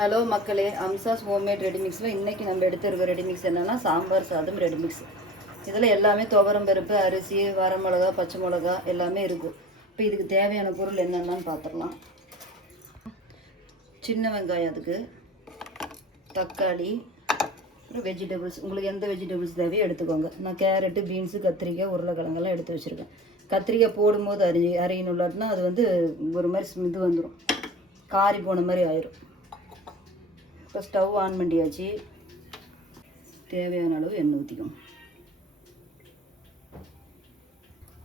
Hello மக்களே, அம்சாஸ் homemade ரெடிமிக்ஸில் இன்றைக்கி நம்ம எடுத்துருக்க ரெடிமிக்ஸ் என்னென்னா சாம்பார் சாதம் ரெடிமிக்ஸ். இதில் எல்லாமே துவரம் பருப்பு, அரிசி, வரமிளகா, பச்சை மிளகா எல்லாமே இருக்குது. இப்போ இதுக்கு தேவையான பொருள் என்னென்னு பார்த்துடலாம். சின்ன வெங்காயம், அதுக்கு தக்காளி, அப்புறம் வெஜிடபிள்ஸ். உங்களுக்கு எந்த வெஜிடபிள்ஸ் தேவையோ எடுத்துக்கோங்க. நான் கேரட்டு, பீன்ஸு, கத்திரிக்காய், உருளைக்கிழங்கெல்லாம் எடுத்து வச்சுருக்கேன். கத்திரிக்காய் போடும்போது அரையணும், இல்லாட்டினா அது வந்து ஒரு மாதிரி இது வந்துடும், காரி போன மாதிரி ஆயிரும். இப்போ ஸ்டவ் ஆன் பண்ணியாச்சு. தேவையான அளவு எண்ணெய் ஊற்றிக்கணும்.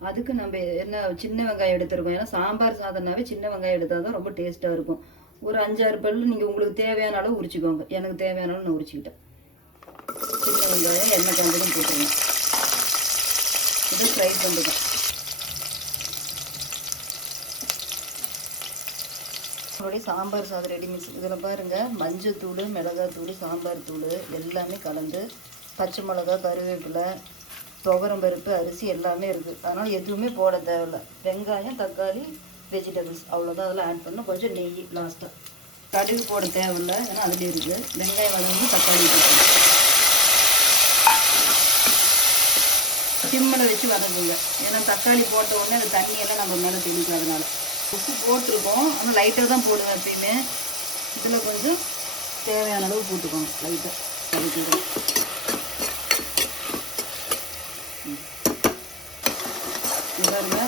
அதுக்கு நம்ம என்ன சின்ன வெங்காயம் எடுத்துருக்கோம். ஏன்னா சாம்பார் சாதம்னாவே சின்ன வெங்காயம் எடுத்தால் தான் ரொம்ப டேஸ்ட்டாக இருக்கும். ஒரு 5-6 பல்லு நீங்கள் உங்களுக்கு தேவையான அளவு உரிச்சிக்கோங்க. எனக்கு தேவையான அளவு நான் உரிச்சிக்கிட்டேன். சின்ன வெங்காயம் எண்ணெய் கண்டதும் போட்டுருங்க. இதை ஃப்ரை பண்ணிடுங்க. நம்மளுடைய சாம்பார் சாதம் ரெடிமிக்ஸ். இதில் பாருங்கள், மஞ்சள் தூள், மிளகாய் தூள், சாம்பார் தூள் எல்லாமே கலந்து, பச்சை மிளகா, கருவேப்பிலை, துவரம் பருப்பு, அரிசி எல்லாமே இருக்குது. அதனால் எதுவுமே போட தேவையில்லை. வெங்காயம், தக்காளி, வெஜிடபிள்ஸ் அவ்வளோதான் அதில் ஆட் பண்ணணும். கொஞ்சம் நெய் லாஸ்ட்டாக. கடுகு போட தேவையில்லை, ஏன்னா அதுலேயே இருக்குது. வெங்காயம் வதங்கி தக்காளி போட்டு சிம்மில் வச்சு வதங்குங்க. ஏன்னா தக்காளி போட்ட உடனே அந்த தண்ணியெல்லாம் நம்ம மேலே தெளிக்காதனால. உப்பு போட்டிருக்கோம், ஆனால் லைட்டாக தான் போடுவேன் எப்பயுமே. இதில் கொஞ்சம் தேவையான அளவு போட்டுக்கோங்க. லைட்டாக கழிக்கிறோம். பாருங்க,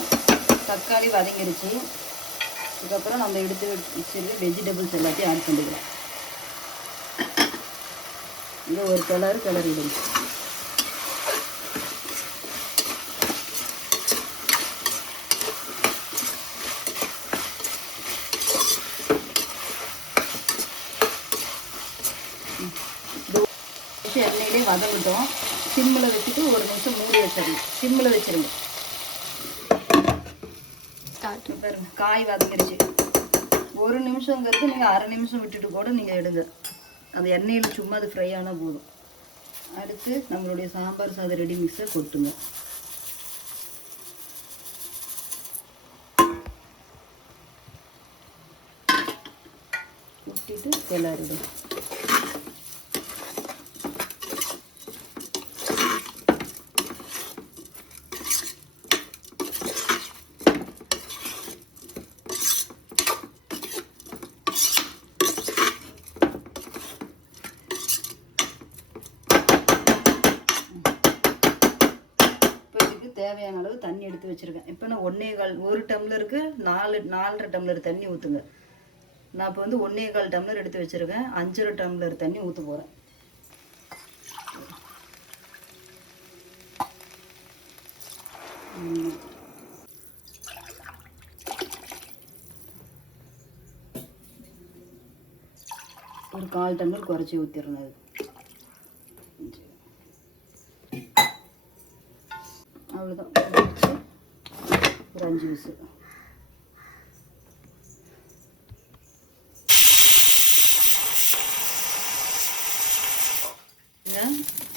தக்காளி வதங்கிருச்சு. இதுக்கப்புறம் நம்ம எடுத்து வச்சுருக்க வெஜிடபிள்ஸ் எல்லாத்தையும் ஆட் பண்ணிக்கலாம். இதை ஒரு கிளறிடுங்க. எண்ணெயிலே வதங்கட்டும். சிம்மில் வச்சுட்டு ஒரு நிமிஷம் மூடி வச்சிடணும். சிம்மில் வச்சிருங்க. பாருங்க, காய் வதங்கிடுச்சு. ஒரு நிமிஷங்கிறது நீங்கள் அரை நிமிஷம் விட்டுட்டு கூட நீங்கள் எடுங்க. அந்த எண்ணெயில் சும்மா அது ஃப்ரை ஆனால் போதும். அடுத்து நம்மளுடைய சாம்பார் சாதம் ரெடி மிக்ஸை கொட்டுங்க. கொட்டிட்டு கிளறிடுங்க. தேவையான அளவு தண்ணி எடுத்து வச்சுருக்கேன். இப்போ நான் 1 டம்ளருக்கு 4.5 டம்ளர் தண்ணி ஊற்றுங்க. நான் இப்போ வந்து 1.25 டம்ளர் எடுத்து வச்சுருக்கேன். 5.5 டம்ளர் தண்ணி ஊற்ற போகிறேன். ஒரு 1/4 டம்ளர் குறைச்சி ஊற்றிடணும். அது அவ்வளோதான். ஒரு 5 விசில்.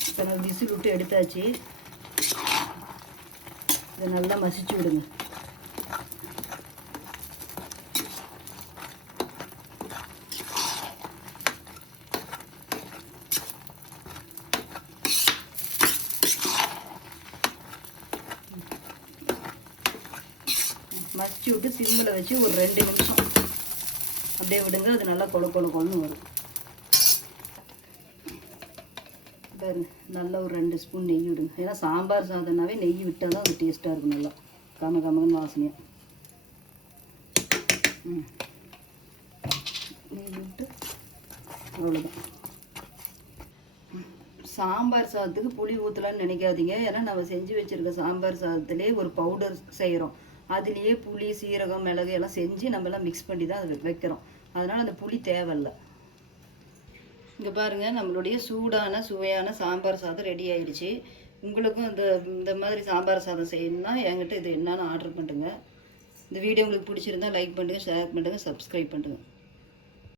இப்போ நான் விசில் விட்டு எடுத்தாச்சு. இதை நல்லா மசிச்சு விடுங்க. மசிச்சு விட்டு சிம்மில் வச்சு ஒரு 2 நிமிஷம் அப்படியே விடுங்க. அது நல்லா கொழுன்னு வரும். நல்லா ஒரு 2 ஸ்பூன் நெய் விடுங்க. ஏன்னா சாம்பார் சாதம்னாவே நெய் விட்டால் தான் அது டேஸ்ட்டாக இருக்கும். நல்லா கமகமன்னு வாசனையாக. நெய் விட்டு அவ்வளோதான். சாம்பார் சாதத்துக்கு புளி ஊற்றலான்னு நினைக்காதீங்க. ஏன்னா நம்ம செஞ்சு வச்சுருக்க சாம்பார் சாதத்துலேயே ஒரு பவுடர் செய்கிறோம். அதுலேயே புளி, சீரகம், மிளகு எல்லாம் செஞ்சு நம்மலாம் மிக்ஸ் பண்ணி தான் அதை வைக்கிறோம். அதனால் அந்த புளி தேவையில்லை. இங்கே பாருங்கள், நம்மளுடைய சூடான சுவையான சாம்பார் சாதம் ரெடி ஆகிடுச்சு. உங்களுக்கும் இந்த மாதிரி சாம்பார் சாதம் செய்யணும்னா என்கிட்ட இது என்னன்னு ஆர்டர் பண்ணுங்க. இந்த வீடியோ உங்களுக்கு பிடிச்சிருந்தா லைக் பண்ணுங்கள், ஷேர் பண்ணுங்கள், சப்ஸ்கிரைப் பண்ணுங்கள்.